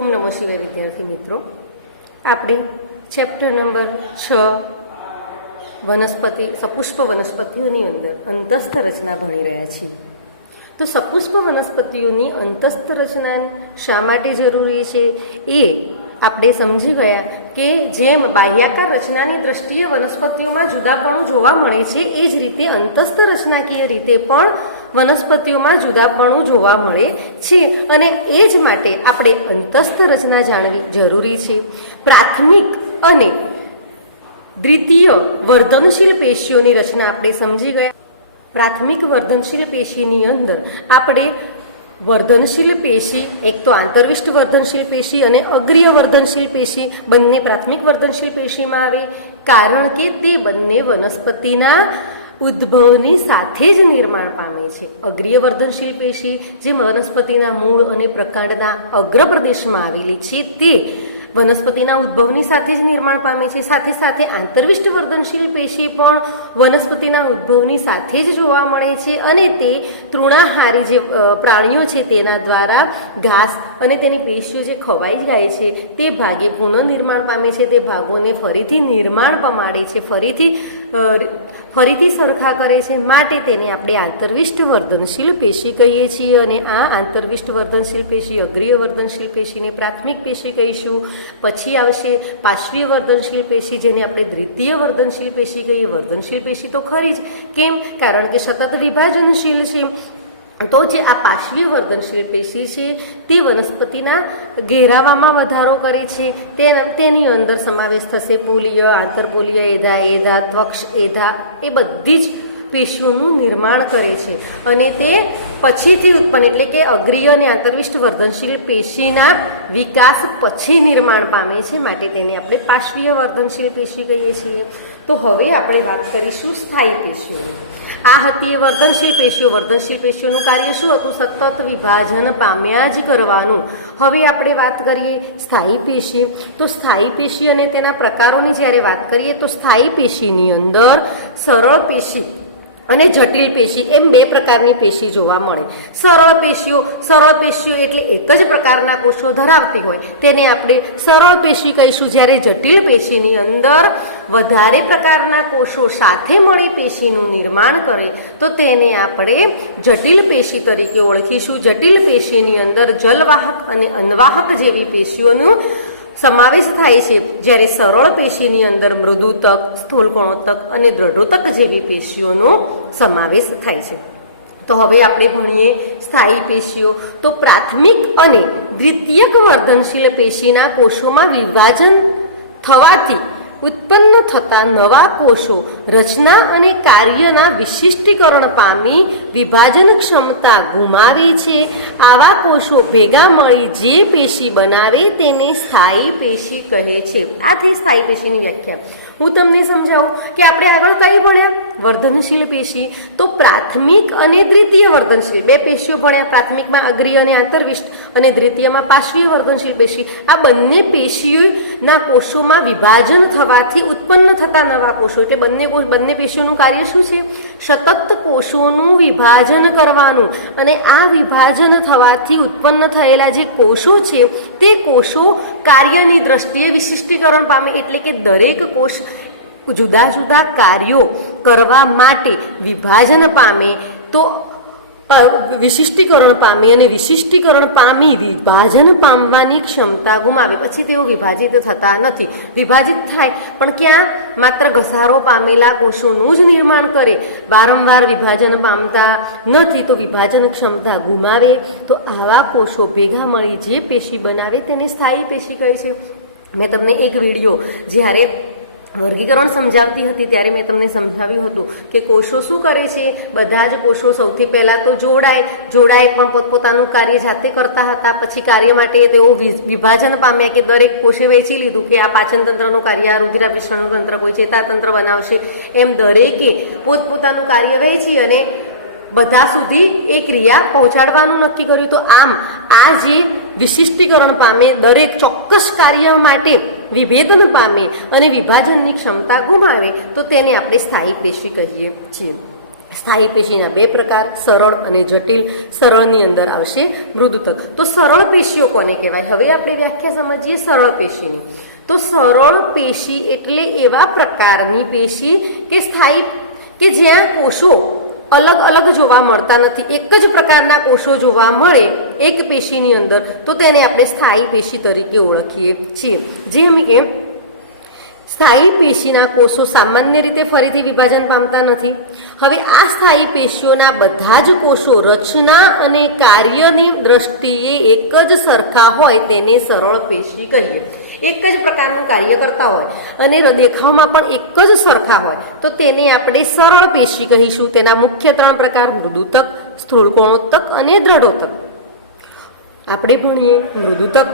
ઓમ નમઃ શિવાય વિદ્યાર્થી મિત્રો, આપણે ચેપ્ટર નંબર 6 વનસ્પતિ સપુષ્પ વનસ્પતિઓની અંદર અંતસ્થ રચના ભણી રહ્યા છીએ. તો સપુષ્પ વનસ્પતિઓની અંતસ્થ રચના શા માટે જરૂરી છે એ આપણે સમજી ગયા કે જેમ બાહ્યાકાર રચનાની દ્રષ્ટિએ વનસ્પતિઓમાં જુદાપણું જોવા મળે છે, એ જ રીતે અંતસ્થ રચનાકીય રીતે પણ વનસ્પતિઓમાં જુદાપણું જોવા મળે છે. અને એ જ માટે આપણે અંતસ્થ રચના જાણવી જરૂરી છે. પ્રાથમિક અને દ્વિતીય વર્ધનશીલ પેશીઓની રચના આપણે સમજી ગયા. પ્રાથમિક વર્ધનશીલ પેશીની અંદર આપણે વર્ધનશીલ પેશી, એક તો આંતરવિષ્ટ વર્ધનશીલ પેશી અને અગ્રીય વર્ધનશીલ પેશી, બંને પ્રાથમિક વર્ધનશીલ પેશીમાં આવે, કારણ કે તે બંને વનસ્પતિના ઉદ્ભવની સાથે જ નિર્માણ પામે છે. અગ્રીય વર્ધનશીલ પેશી જે વનસ્પતિના મૂળ અને પ્રકાંડના અગ્ર પ્રદેશમાં આવેલી છે તે વનસ્પતિના ઉદ્ભવની સાથે જ નિર્માણ પામે છે. સાથે સાથે આંતરવિષ્ટ વર્ધનશીલ પેશી પણ વનસ્પતિના ઉદ્ભવની સાથે જ જોવા મળે છે અને તે તૃણાહારી જે પ્રાણીઓ છે તેના દ્વારા ઘાસ અને તેની પેશીઓ જે ખવાઈ જાય છે તે ભાગે પુનઃનિર્માણ પામે છે. તે ભાગોને ફરીથી નિર્માણ પમાડે છે, ફરીથી સરખા કરે છે. માટે તેને આપણે આંતરવિષ્ટ વર્ધનશીલ પેશી કહીએ છીએ. અને આ આંતરવિષ્ટ વર્ધનશીલ પેશી, અગ્રીય વર્ધનશીલ પેશીને પ્રાથમિક પેશી કહીશું. પછી આવશે પાર્શ્વીય વર્ધનશીલ પેશી, જેને આપણે દ્વિતીય વર્ધનશીલ પેશી કહીએ. વર્ધનશીલ પેશી તો ખરી જ, કેમ? કારણ કે સતત વિભાજનશીલ છે. તો જે આ પાર્શ્વીય વર્ધનશીલ પેશી છે તે વનસ્પતિના ઘેરાવામાં વધારો કરે છે. તેની અંદર સમાવેશ થશે પોલીય, આંતરપોલીય એધા, એધા, ત્વક્ષ એધા, એ બધી જ પેશીઓનું નિર્માણ કરે છે. અને તે પછીથી ઉત્પન્ન, એટલે કે અગ્રીય અને આંતરવિષ્ટ વર્ધનશીલ પેશીના વિકાસ પછી નિર્માણ પામે છે. માટે તેને આપણે પાર્શ્વીય વર્ધનશીલ પેશી કહીએ છીએ. તો હવે આપણે વાત કરીશું સ્થાયી પેશીઓ. આ હતી વર્ધનશીલ પેશીઓ. વર્ધનશીલ પેશીઓનું કાર્ય શું હતું? સતત વિભાજન પામ્યા જ કરવાનું. હવે આપણે વાત કરીએ સ્થાયી પેશી. તો સ્થાયી પેશી અને તેના પ્રકારોની જ્યારે વાત કરીએ તો સ્થાયી પેશીની અંદર સરળ પેશી અને જટિલ પેશી એમ બે પ્રકારની પેશી જોવા મળે. સરળ પેશીઓ એટલે એક જ પ્રકારના કોષો ધરાવતી હોય તેને આપણે સરળ પેશી કહીશું. જ્યારે જટિલ પેશીની અંદર વધારે પ્રકારના કોષો સાથે મળી પેશીનું નિર્માણ કરે તો તેને આપણે જટિલ પેશી તરીકે ઓળખીશું. જટિલ પેશીની અંદર જલવાહક અને અન્વાહક જેવી પેશીઓનું સમાવેશ થાય છે. જ્યારે સરળ પેશીની અંદર મૃદુતક, સ્થૂલકોણોતક અને દ્રઢોતક જેવી પેશીઓનો સમાવેશ થાય છે. તો હવે આપણે ભણીએ સ્થાયી પેશીઓ. તો પ્રાથમિક અને દ્વિતીયક વર્ધનશીલ પેશીના કોષોમાં વિભાજન થવાથી ઉત્પન્ન થતા નવા કોષો રચના અને કાર્યના વિશિષ્ટીકરણ પામી વિભાજન ક્ષમતા ગુમાવે છે. આવા કોષો ભેગા મળી જે પેશી બનાવે તેને સ્થાયી પેશી કહે છે. આ થઈ સ્થાયી પેશીની વ્યાખ્યા. હું તમને સમજાવું કે આપણે આગળ કઈ ભણ્યા? વર્ધનશીલ પેશી. તો પ્રાથમિક અને દ્વિતીય વર્ધનશીલ બે પેશીઓ ભણ્યા. પ્રાથમિકમાં અગ્રીય અને આંતરવિષ્ટ અને દ્વિતીયમાં પાર્શ્વીય વર્ધનશીલ પેશી. આ બંને પેશીઓના કોષોમાં વિભાજન થવાથી ઉત્પન્ન થતા નવા કોષો, એટલે બંને પેશીઓનું કાર્ય શું છે? સતત કોષોનું વિભાજન કરવાનું. અને આ વિભાજન થવાથી ઉત્પન્ન થયેલા જે કોષો છે તે કોષો કાર્યની દ્રષ્ટિએ વિશિષ્ટીકરણ પામે. એટલે કે દરેક કોષ જુદા જુદા કાર્યો કરવા માટે વિભાજન પામે તો વિશિષ્ટીકરણ પામી, અને વિશિષ્ટીકરણ પામી વિભાજન પામવાની ક્ષમતા ગુમાવે. પછી તેઓ વિભાજિત થતા નથી. વિભાજિત થાય પણ ક્યાં? માત્ર ઘસારો પામેલા કોષોનું જ નિર્માણ કરે, વારંવાર વિભાજન પામતા નથી તો વિભાજન ક્ષમતા ગુમાવે. તો આવા કોષો ભેગા મળી જે પેશી બનાવે તેને સ્થાયી પેશી કહે છે. મેં તમને એક વિડીયો જ્યારે વર્ગીકરણ સમજાવતી હતી ત્યારે મેં તમને સમજાવ્યું હતું કે કોષો શું કરે છે. બધા જ કોષો સૌથી પહેલા તો જોડાય પણ પોતપોતાનું કાર્ય જાતે કરતા હતા. પછી કાર્ય માટે તેઓ વિભાજન પામ્યા કે દરેક કોષે વેચી લીધું કે આ પાચન તંત્રનું કાર્ય, આ રુધિરાભિસરણનું તંત્ર, કોઈ ચેતાતંત્ર બનાવશે. એમ દરેકે પોતપોતાનું કાર્ય વેચી અને બધા સુધી એ ક્રિયા પહોંચાડવાનું નક્કી કર્યું. તો આમ આ જે વિશિષ્ટીકરણ પામે, દરેક ચોક્કસ કાર્ય માટે વિભેદન પામે અને વિભાજનની ક્ષમતા ગુમાવે તો તેને આપણે સ્થાયી પેશી કહીએ છીએ. સ્થાયી પેશીના બે પ્રકાર, સરળ અને જટિલ. સરળની અંદર આવશે મૃદુતક. તો સરળ પેશીઓ કોને કહેવાય? હવે આપણે વ્યાખ્યા સમજીએ સરળ પેશીની. તો સરળ પેશી એટલે એવા પ્રકારની પેશી કે સ્થાયી કે જ્યાં કોષો અલગ અલગ જોવા મળતા નથી, એક જ પ્રકારના કોષો જોવા મળે એક પેશીની અંદર, તો તેને આપણે સ્થાયી પેશી તરીકે ઓળખીએ છીએ. જેમ કે સ્થાયી પેશીના કોષો સામાન્ય રીતે ફરીથી વિભાજન પામતા નથી. હવે આ સ્થાયી પેશીઓના બધા જ કોષો રચના અને કાર્યની દ્રષ્ટિએ એક જ સરખા હોય તેને સરળ પેશી કહીએ. એક જ પ્રકારનું કાર્ય કરતા હોય અને દેખાવમાં પણ એક જ સરખા હોય તો તેને આપણે સરળ પેશી કહીશું. તેના મુખ્ય 3 પ્રકાર: મૃદુતક, સ્થૂળકોણોત્તક અને દ્રઢોતક. આપણે ભણીએ મૃદુતક.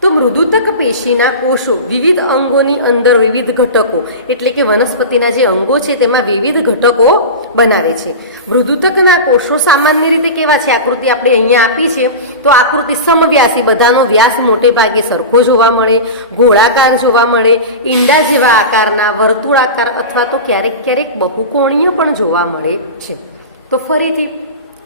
તો મૃદુતક પેશીના કોષો વિવિધ અંગોની અંદર વિવિધ ઘટકો એટલે કે વનસ્પતિના જે અંગો છે તેમાં વિવિધ ઘટકો બનાવે છે. મૃદુતકના કોષો સામાન્ય રીતે કેવા છે? આકૃતિ આપણે અહીંયા આપી છે તો આકૃતિ સમવ્યાસી, બધાનો વ્યાસ મોટે ભાગે સરખો જોવા મળે, ગોળાકાર જોવા મળે, ઈંડા જેવા આકારના, વર્તુળાકાર અથવા તો ક્યારેક ક્યારેક બહુકોણીય પણ જોવા મળે છે. તો ફરીથી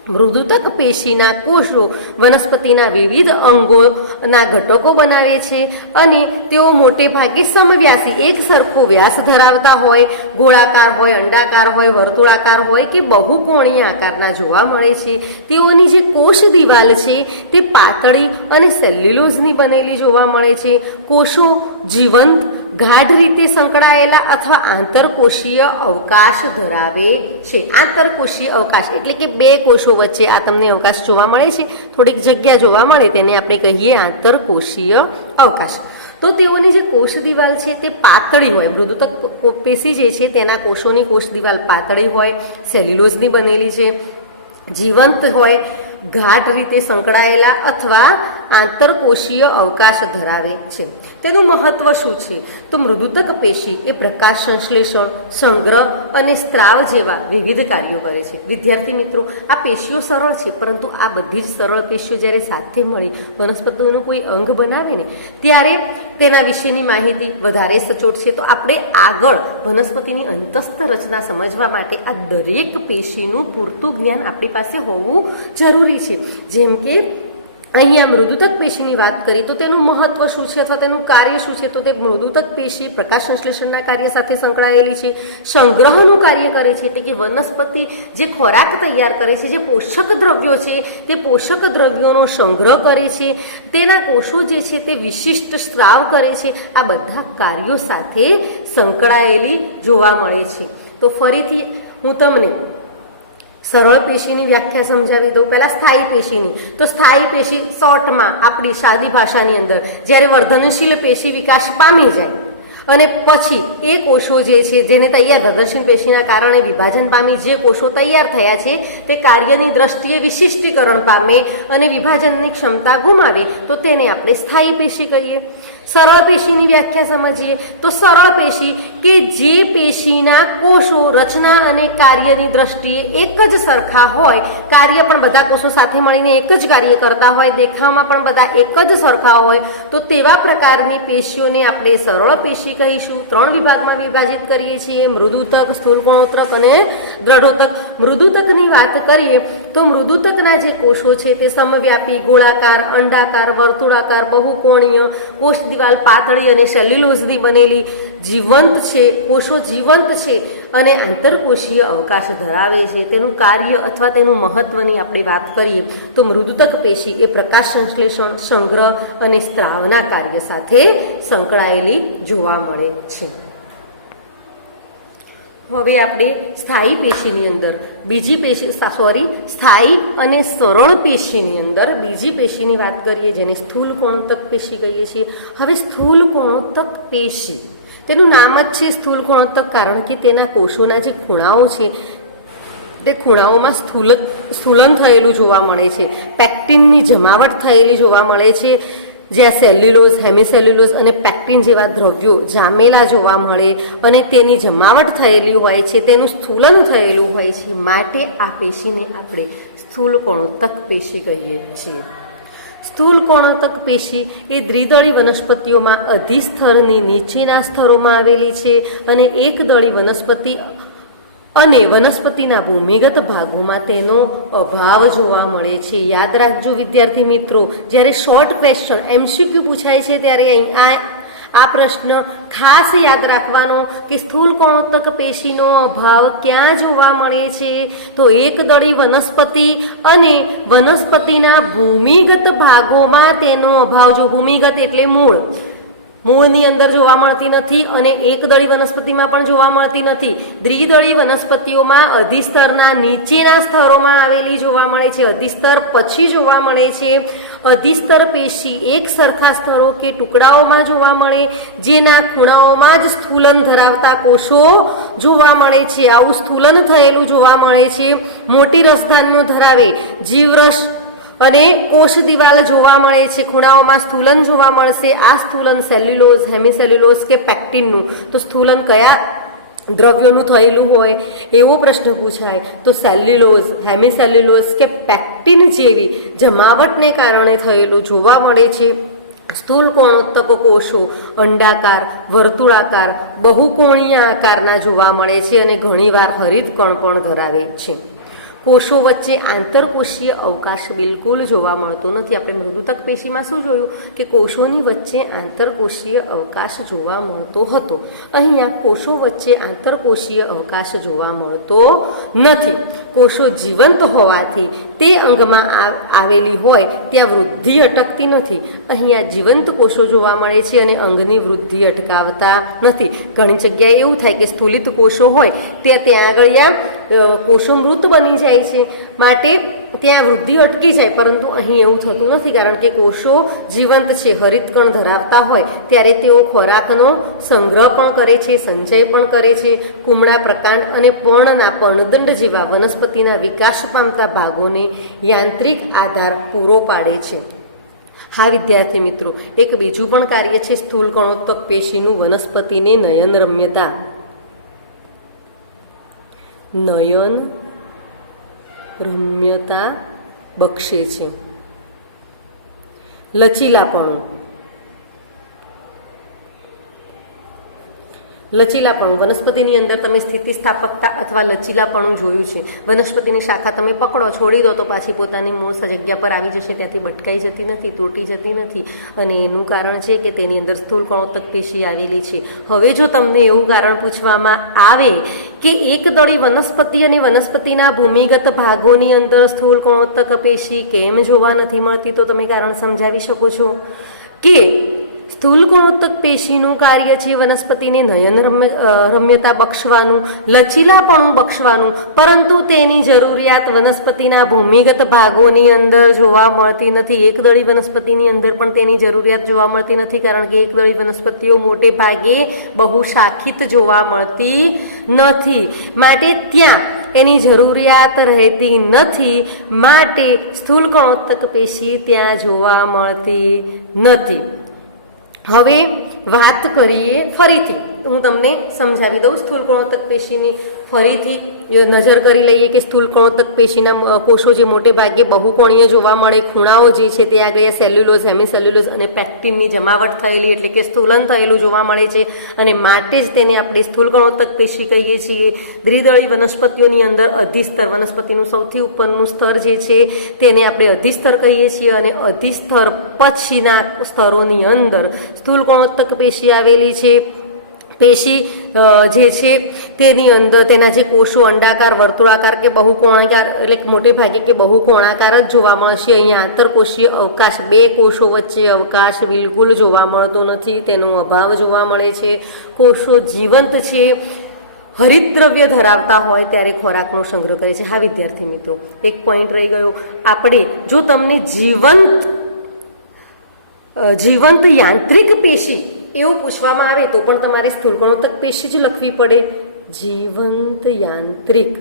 મૃદુતક પેશીના કોષો વનસ્પતિના વિવિધ અંગોના ઘટકો બનાવે છે અને તેઓ મોટે ભાગે સમવ્યાસી એક સરખો વ્યાસ ધરાવતા હોય, ગોળાકાર હોય, અંડાકાર હોય, વર્તુળાકાર હોય કે બહુકોણીય આકારના જોવા મળે છે. તેઓની જે કોષ દિવાલ છે તે પાતળી અને સેલ્યુલોઝની બનેલી જોવા મળે છે. કોષો જીવંત, ગાઢ રીતે સંકળાયેલા અથવા આંતરકોષીય અવકાશ ધરાવે છે. આંતરકોષીય અવકાશ એટલે કે બે કોષો વચ્ચે આ તમને અવકાશ જોવા મળે છે, થોડીક જગ્યા જોવા મળે, તેને આપણે કહીએ આંતરકોષીય અવકાશ. તો તેઓની જે કોષ દિવાલ છે તે પાતળી હોય. મૃદુતક પેશી જે છે તેના કોષોની કોષ દિવાલ પાતળી હોય, સેલ્યુલોઝની બનેલી છે, જીવંત હોય, ગાઢ રીતે સંકળાયેલા અથવા આંતરકોષીય અવકાશ ધરાવે છે. તેનું મહત્વ શું છે? તો મૃદુતક પેશી એ પ્રકાશ સંશ્લેષણ, સંગ્રહ અને સ્ત્રાવ જેવા વિવિધ કાર્યો કરે છે. વિદ્યાર્થી મિત્રો, આ પેશીઓ સરળ છે, પરંતુ આ બધી જ સરળ પેશીઓ જ્યારે સાથે મળી વનસ્પતિઓનું કોઈ અંગ બનાવે ને ત્યારે તેના વિશેની માહિતી વધારે સચોટ છે. તો આપણે આગળ વનસ્પતિની અંતસ્થ રચના સમજવા માટે આ દરેક પેશીનું પૂરતું જ્ઞાન આપણી પાસે હોવું જરૂરી છે. જેમ કે અહીંયા મૃદુતક પેશીની વાત કરી તો તેનું મહત્વ શું છે અથવા તેનું કાર્ય શું છે? તો તે મૃદુતક પેશી પ્રકાશ સંશ્લેષણના કાર્ય સાથે સંકળાયેલી છે, સંગ્રહનું કાર્ય કરે છે એટલે કે વનસ્પતિ જે ખોરાક તૈયાર કરે છે, જે પોષક દ્રવ્યો છે તે પોષક દ્રવ્યોનો સંગ્રહ કરે છે, તેના કોષો જે છે તે વિશિષ્ટ સ્ત્રાવ કરે છે. આ બધા કાર્યો સાથે સંકળાયેલી જોવા મળે છે. તો ફરીથી હું તમને સરળ પેશીની વ્યાખ્યા સમજાવી દઉં. પહેલા સ્થાયી પેશીની. તો સ્થાયી પેશી શોર્ટમાં આપણી સાદી ભાષાની અંદર જ્યારે વર્ધનશીલ પેશી વિકાસ પામી જાય અને પછી એ કોષો જે છે જેને તૈયાર વર્ધનશીલ પેશીના કારણે વિભાજન પામી જે કોષો તૈયાર થયા છે તે કાર્યની દ્રષ્ટિએ વિશિષ્ટીકરણ પામે અને વિભાજનની ક્ષમતા ગુમાવે તો તેને આપણે સ્થાયી પેશી કહીએ. સરળ પેશીની વ્યાખ્યા સમજીએ તો સરળ પેશી કે જે પેશીના કોષો રચના અને કાર્યની દ્રષ્ટિએ એક જ સરખા હોય, કાર્ય પણ બધા કોષો સાથે મળીને એક જ કાર્ય કરતા હોય, દેખાવમાં પણ બધા એક જ સરખા હોય, તો તેવા પ્રકારની પેશીઓને આપણે સરળ પેશી કહીશું. 3 વિભાગમાં વિભાજિત કરીએ છીએ: મૃદુતક, સ્થૂળકોણોત્તક અને દ્રઢોતક. મૃદુતકની વાત કરીએ તો મૃદુતકના જે કોષો છે તે સમવ્યાપી, ગોળાકાર, અંડાકાર, વર્તુળાકાર, બહુકોણીય, કોષ દિવાલ પાતળી અને સેલ્યુલોઝની બનેલી, જીવંત છે, કોષો જીવંત છે અને આંતરકોષીય અવકાશ ધરાવે છે. તેનું કાર્ય અથવા તેનું મહત્વની આપણે વાત કરીએ તો મૃદુતક પેશી એ પ્રકાશ સંશ્લેષણ, સંગ્રહ અને સ્ત્રાવના કાર્ય સાથે સંકળાયેલી જોવા મળે છે. હવે આપણે સ્થાયી પેશીની અંદર સ્થાયી અને સરળ પેશીની અંદર બીજી પેશીની વાત કરીએ જેને સ્થૂળકોણોત્તક પેશી કહીએ છીએ. હવે સ્થૂળકોણોત્તક પેશી તેનું નામ જ છે સ્થૂળકોણોત્તક, કારણ કે તેના કોષોના જે ખૂણાઓ છે તે ખૂણાઓમાં સ્થૂલન થયેલું જોવા મળે છે, પેક્ટિનની જમાવટ થયેલી જોવા મળે છે, જ્યાં સેલ્યુલોઝ, હેમિસેલ્યુલોઝ અને પેક્ટિન જેવા દ્રવ્યો જામેલા જોવા મળે અને તેની જમાવટ થયેલી હોય છે, તેનું સ્થૂલન થયેલું હોય છે. માટે આ પેશીને આપણે સ્થૂળકોણોત્તક પેશી કહીએ છીએ. સ્થૂળકોણોત્તક પેશી એ દ્વિદળી વનસ્પતિઓમાં અધિસ્તરની નીચેના સ્તરોમાં આવેલી છે અને એકદળી વનસ્પતિ અને વનસ્પતિના ભૂમિગત ભાગોમાં તેનો અભાવ જોવા મળે છે. યાદ રાખજો વિદ્યાર્થી મિત્રો, જ્યારે શોર્ટ ક્વેશ્ચન MCQ પૂછાય છે ત્યારે આ પ્રશ્ન ખાસ યાદ રાખવાનો કે સ્થૂલ કોણોત્તક પેશીનો અભાવ ક્યાં જોવા મળે છે, તો એકદળી વનસ્પતિ અને વનસ્પતિના ભૂમિગત ભાગોમાં તેનો અભાવ. જો ભૂમિગત એટલે મૂળની અંદર જોવા મળતી નથી અને એકદળી વનસ્પતિમાં પણ જોવા મળતી નથી. દ્વિદળી વનસ્પતિઓમાં અધિસ્તરના નીચેના સ્તરોમાં આવેલી જોવા મળે છે, અધિસ્તર પછી જોવા મળે છે. અધિસ્તર પેશી એક સરખા સ્તરો કે ટુકડાઓમાં જોવા મળે, જેના ખૂણાઓમાં જ સ્થૂલન ધરાવતા કોષો જોવા મળે છે. આવું સ્થૂલન થયેલું જોવા મળે છે. મોટી રસધાનીઓ ધરાવે જીવરસ અને કોષ દિવાલ જોવા મળે છે. ખૂણાઓમાં સ્થૂલન જોવા મળશે. આ સ્થૂલન સેલ્યુલોઝ, હેમિસેલ્યુલોઝ કે પેક્ટિનનું. તો સ્થૂલન કયા દ્રવ્યોનું થયેલું હોય એવો પ્રશ્ન પૂછાય તો સેલ્યુલોઝ, હેમિસેલ્યુલોઝ કે પેક્ટિન જેવી જમાવટને કારણે થયેલું જોવા મળે છે. સ્થૂલ કોણોત્તક કોષો અંડાકાર, વર્તુળાકાર, બહુકોણીય આકારના જોવા મળે છે અને ઘણીવાર હરિતકણ પણ ધરાવે છે. કોષો વચ્ચે આંતરકોષીય અવકાશ બિલકુલ જોવા મળતો નથી. આપણે મૃદુતક પેશીમાં શું જોયું કે કોષોની વચ્ચે આંતરકોષીય અવકાશ જોવા મળતો હતો. અહીંયા કોષો વચ્ચે આંતરકોષીય અવકાશ જોવા મળતો નથી. કોષો જીવંત હોવાથી તે અંગમાં આવેલી હોય ત્યાં વૃદ્ધિ અટકતી નથી. અહીંયા જીવંત કોષો જોવા મળે છે અને અંગની વૃદ્ધિ અટકાવતા નથી. ઘણી જગ્યાએ એવું થાય કે સ્થૂલિત કોષો હોય ત્યાં આગળ કોષો મૃત બની જાય છે, માટે ત્યાં વૃદ્ધિ અટકી જાય, પરંતુ અહીં એવું થતું નથી. કારણ કે કોષો જીવંત છે, હરિતકણ ધરાવતા હોય ત્યારે તેઓ ખોરાકનો સંગ્રહ પણ કરે છે, સંચય પણ કરે છે. કુમળા, પ્રકાંડ અને પર્ણના પર્ણદંડ જેવા વનસ્પતિના વિકાસ પામતા ભાગોને યાંત્રિક આધાર પૂરો પાડે છે. હા વિદ્યાર્થી મિત્રો, એક બીજું પણ કાર્ય છે સ્થૂલ કણોત્તક પેશીનું, વનસ્પતિને નયન રમ્યતા બક્ષે છે. લચીલાપણું વનસ્પતિની અંદર તમે સ્થિતિસ્થાપકતા અથવા લચીલાપણું જોયું છે. વનસ્પતિની શાખા તમે પકડો, છોડી દો તો પાછી પોતાની મૂળ જગ્યા પર આવી જશે, ત્યાંથી ભટકાઈ જતી નથી, તૂટી જતી નથી. અને એનું કારણ છે કે તેની અંદર સ્થૂલ કણોત્તક પેશી આવેલી છે. હવે જો તમને એવું કારણ પૂછવામાં આવે કે એકદળી વનસ્પતિ અને વનસ્પતિના ભૂમિગત ભાગોની અંદર સ્થૂલ કણોત્તક પેશી કેમ જોવા નથી મળતી, તો તમે કારણ સમજાવી શકો છો કે સ્થૂલ કણોત્તક પેશીનું કાર્ય છે વનસ્પતિને નયન રમ્યતા બક્ષવાનું, લચીલાપણું બક્ષવાનું, પરંતુ તેની જરૂરિયાત વનસ્પતિના ભૂમિગત ભાગોની અંદર જોવા મળતી નથી. એકદળી વનસ્પતિની અંદર પણ તેની જરૂરિયાત જોવા મળતી નથી, કારણ કે એકદળી વનસ્પતિઓ મોટે ભાગે બહુશાખિત જોવા મળતી નથી, માટે ત્યાં એની જરૂરિયાત રહેતી નથી. માટે સ્થૂલ કણોત્તક પેશી ત્યાં જોવા મળતી નથી. હવે વાત કરીએ, ફરીથી હું તમને સમજાવી દઉં સ્થૂલ કણોત્તક પેશીની. ફરીથી નજર કરી લઈએ કે સ્થૂલ કણોત્તક પેશીના કોષો જે મોટે ભાગે બહુકોણીય જોવા મળે, ખૂણાઓ જે છે તે આગળ સેલ્યુલોઝ, હેમિસેલ્યુલોઝ અને પેક્ટિનની જમાવટ થયેલી એટલે કે સ્થૂલન થયેલું જોવા મળે છે, અને માટે જ તેને આપણે સ્થૂલ કણોત્તક પેશી કહીએ છીએ. દ્વિદળી વનસ્પતિઓની અંદર અધિસ્તર, વનસ્પતિનું સૌથી ઉપરનું સ્તર જે છે તેને આપણે અધિસ્તર કહીએ છીએ, અને અધિસ્તર પછીના સ્તરોની અંદર સ્થૂલ કણોત્તક પેશી આવેલી છે. પેશી જે છે તેની અંદર તેના જે કોષો અંડાકાર, વર્તુળાકાર કે બહુકોણાકાર, એટલે મોટે ભાગે કે બહુકોણાકાર જ જોવા મળશે. અહીંયા આંતરકોષીય અવકાશ, બે કોષો વચ્ચે અવકાશ બિલકુલ જોવા મળતો નથી, તેનો અભાવ જોવા મળે છે. કોષો જીવંત છે, હરિતદ્રવ્ય ધરાવતા હોય ત્યારે ખોરાકનો સંગ્રહ કરે છે. હા વિદ્યાર્થી મિત્રો, એક પોઈન્ટ રહી ગયો. આપણે જો તમને જીવંત યાંત્રિક પેશી એવું પૂછવામાં આવે તો પણ તમારે સ્થૂલ કણોત્તક પેશી જ લખવી પડે. જીવંત યાંત્રિક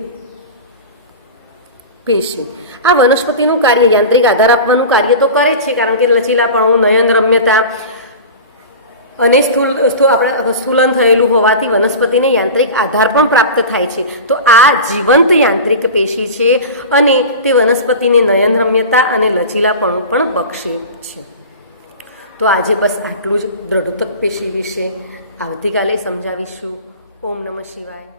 પેશી આ વનસ્પતિનું કાર્ય, યાંત્રિક આધાર આપવાનું કાર્ય તો કરે જ છે, કારણ કે લચીલાપણું, નયન રમ્યતા અને સ્થૂલન થયેલું હોવાથી વનસ્પતિને યાંત્રિક આધાર પણ પ્રાપ્ત થાય છે. તો આ જીવંત યાંત્રિક પેશી છે અને તે વનસ્પતિને નયન રમ્યતા અને લચીલાપણું પણ બક્ષે છે. તો આજે બસ આટલું જ દ્રઢોત્તક પેશી વિશે. આવતીકાલે સમજાવીશું. ઓમ નમઃ શિવાય.